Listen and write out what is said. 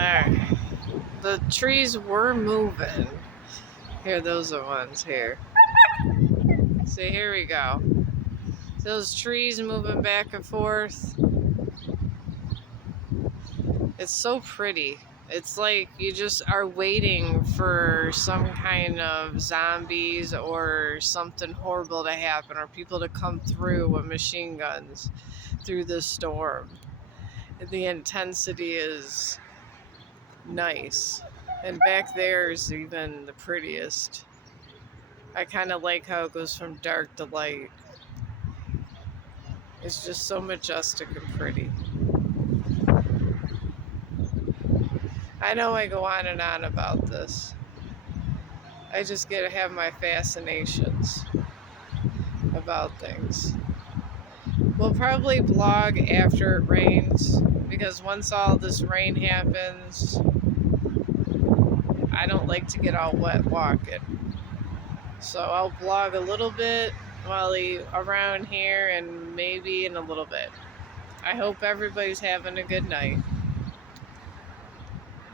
Alright. The trees were moving. Here, those are ones here. See, here we go. Those trees moving back and forth. It's so pretty. It's like you just are waiting for some kind of zombies or something horrible to happen, or people to come through with machine guns through the storm. The intensity is nice. And back there is even the prettiest. I kind of like how it goes from dark to light. It's just so majestic and pretty. I know I go on and on about this. I just get to have my fascinations about things. We'll probably blog after it rains, because once all this rain happens, I don't like to get all wet walking. So I'll blog a little bit while around here and maybe in a little bit. I hope everybody's having a good night.